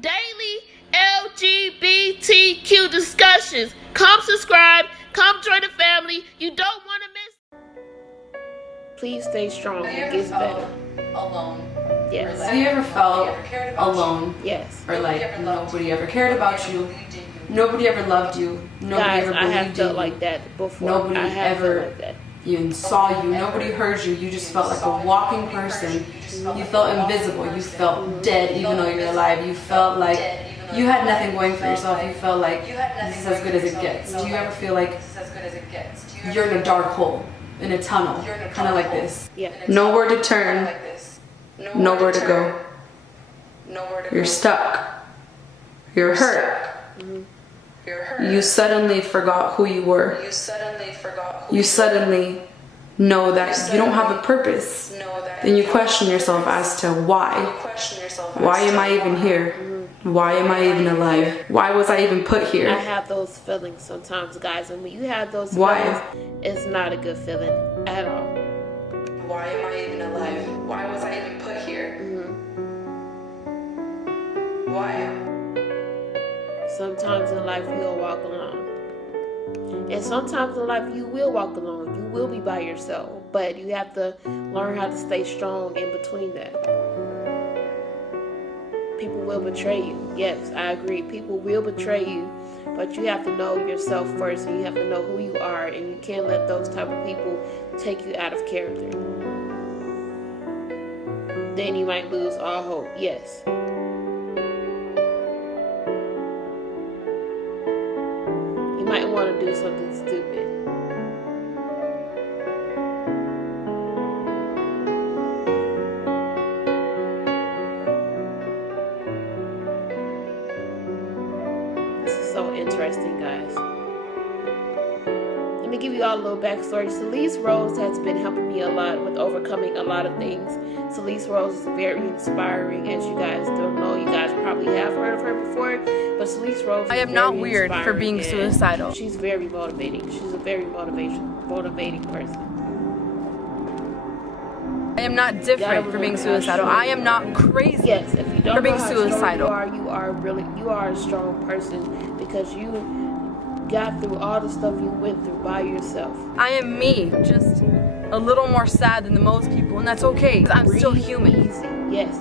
daily LGBTQ discussions. Come subscribe, come join the family. You don't want to miss. Please stay strong. It gets better. Alone. Yes. Have you ever felt alone? Yes. Or like nobody ever cared about you? Nobody ever loved you? Nobody Guys, ever I have believed felt you? like that before. Nobody I have ever felt like that. even saw you. Nobody heard you. You just felt like a walking person. You felt invisible. You felt dead even though you're alive. You felt like you had nothing going for yourself. You felt like this is as good as it gets. Do you ever feel like you're in a dark hole, in a tunnel, kind of like this? Yeah. Nowhere to turn, nowhere to go. You're stuck. You're hurt. You suddenly forgot who you were. You suddenly know that you don't have a purpose. Then you question yourself as to why. Why am I even here? Why am I even alive? Why was I even put here? I have those feelings sometimes, guys, and when you have those feelings, it's not a good feeling at all. Why am I even alive? Why was I even put here? Why? Sometimes in life you'll walk alone. And sometimes in life you will walk alone. You will be by yourself. But you have to learn how to stay strong in between that. People will betray you. Yes, I agree. People will betray you. But you have to know yourself first. And you have to know who you are. And you can't let those type of people take you out of character. Then you might lose all hope. Yes. You might want to do something stupid. This is so interesting, guys. Let me give you all a little backstory. Salice Rose has been helping me a lot with overcoming a lot of things. Salice Rose is very inspiring, as you guys don't know. You guys probably have heard of her before, but Salice Rose is I am very not weird for inspiring being suicidal. She's very motivating. She's a very motivating person. I am not different for being suicidal. I am not crazy. Yes, if you don't for being know how strong suicidal. you are a strong person because you got through all the stuff you went through by yourself. I am me, just a little more sad than the most people, and that's okay. I'm still human. Easy. Yes.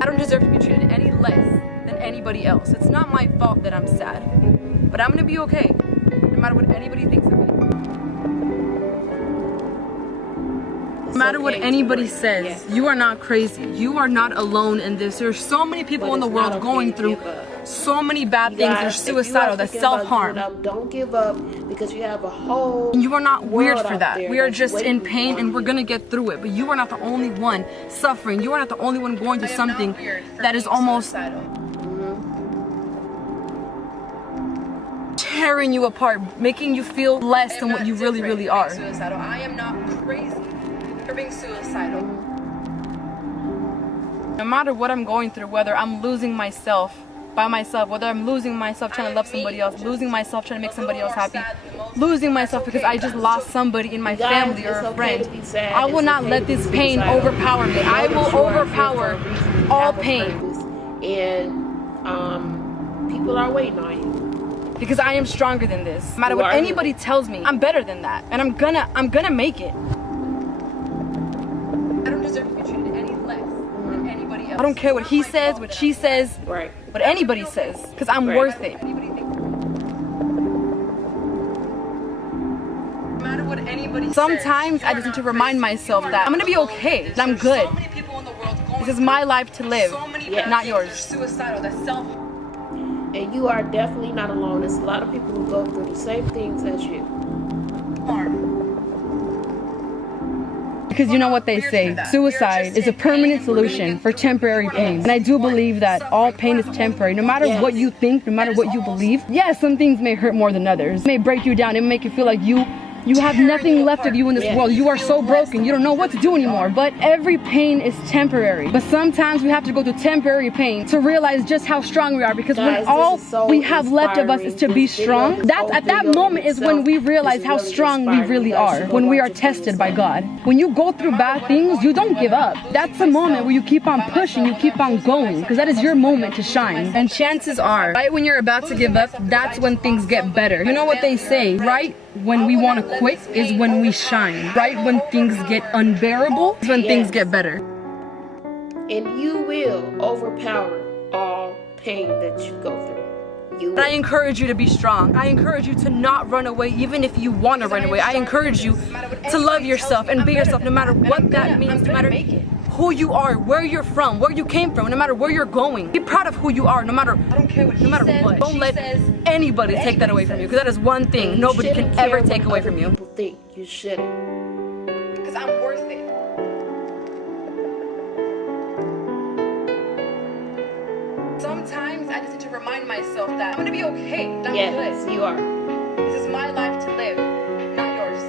I don't deserve to be treated any less than anybody else. It's not my fault that I'm sad, but I'm gonna be okay, no matter what anybody thinks of me. No matter what anybody says, you are not crazy. You are not alone in this. There's so many people in the world going through so many bad things. They're suicidal, that's self-harm. Don't give up because you have a whole You are not weird for that. We are just in pain and we're gonna get through it. But you are not the only one suffering. You are not the only one going through something that is almost tearing you apart, making you feel less than what you really, really are. I am not crazy for being suicidal. No matter what I'm going through, whether I'm losing myself by myself, whether I'm losing myself trying to love somebody else, losing myself trying to make somebody else happy, losing myself because I just lost somebody in my family or a friend, I will not let this pain overpower me. I will overpower all pain. And people are waiting on you. Because I am stronger than this. No matter what anybody tells me, I'm better than that. And I'm gonna make it. I don't deserve to be treated any less than anybody else. I don't care what he says, what she says, what anybody says, because I'm worth it. No matter what anybody Sometimes I just need to remind myself that I'm gonna be okay, that I'm good. This is my life to live, not yours. And you are definitely not alone. There's a lot of people who go through the same things as you. Because you know what they say, suicide is a permanent solution for temporary pain. And I do believe that all pain is temporary. No matter what you think, no matter what you believe, yes, some things may hurt more than others. It may break you down, it may make you feel like you You have nothing left of you in this world. You are so broken. You don't know what to do anymore. But every pain is temporary. But sometimes we have to go through temporary pain to realize just how strong we are. Because when all we have left of us is to be strong, that's at that moment is when we realize how strong we really are. When we are tested by God. When you go through bad things, you don't give up. That's the moment where you keep on pushing, you keep on going. Because that is your moment to shine. And chances are, right when you're about to give up, that's when things get better. You know what they say, right? When we want to quit is when we shine. Right when things get unbearable is when things get better. And you will overpower all pain that you go through. And I encourage you to be strong. I encourage you to not run away even if you want to run away. I encourage you to love yourself and be yourself no matter what that means, no matter who you are, where you're from, where you came from, no matter where you're going. Be proud of who you are no matter what. Don't let anybody take that away from you, because that is one thing nobody can ever take away from you. People think you shouldn't. Because I'm worth it. Sometimes I just need to remind myself that I'm gonna be okay. I'm yes, good. You are. This is my life to live, not yours.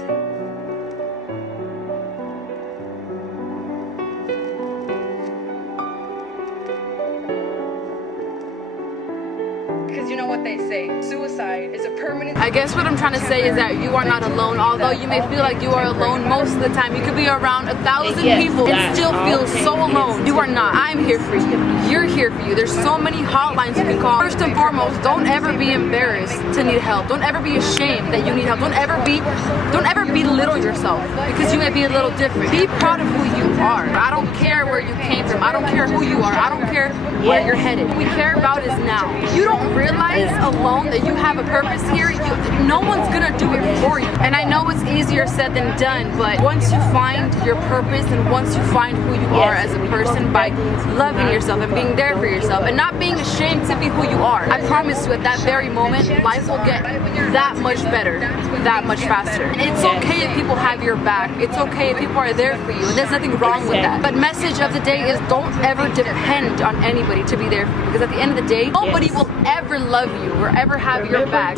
Because you know what they say, suicide is a permanent... I guess what I'm trying to say is that you are not alone. Although you may feel like you are alone most of the time, you could be around 1,000 people and still feel so alone. You are not. I'm here for you. You're here for you. There's so many hotlines you can call. First and foremost, don't ever be embarrassed to need help. Don't ever be ashamed that you need help. Don't ever belittle yourself because you may be a little different. Be proud of who you are. I don't care where you came from. I don't care who you are. I don't care where you're headed. What we care about is now. If you don't realize alone that you have a purpose here, no one's gonna do it for you. And I know it's easier said than done, but once you find your purpose and once you find who you are as a person by loving yourself and being there for yourself and not being ashamed to be who you are, I promise you at that very moment, life will get that much better, that much faster. And it's okay if people have your back. It's okay if people are there for you. And there's nothing wrong with that. But message of the day is don't ever depend on anybody to be there for you, because at the end of the day, nobody will ever love you or ever have your back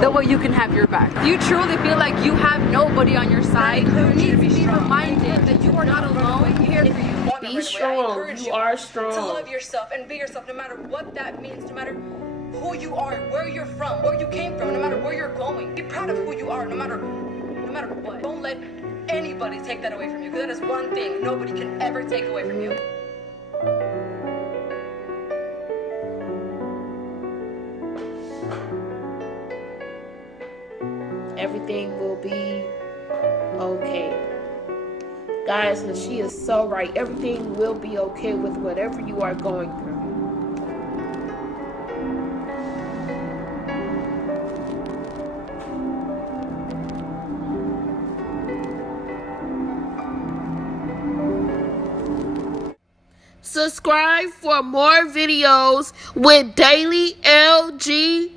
the way you can have your back. If you truly feel like you have nobody on your side, you need to be reminded that you are not alone. Here for you. Be strong. You are strong. To love yourself and be yourself no matter what that means, no matter who you are, where you're from, where you came from, no matter where you're going. Be proud of who you are no matter what. Don't let anybody take that away from you, because that is one thing nobody can ever take away from you. Everything will be okay. Guys, and she is so right. Everything will be okay with whatever you are going through. Subscribe for more videos with daily LGBT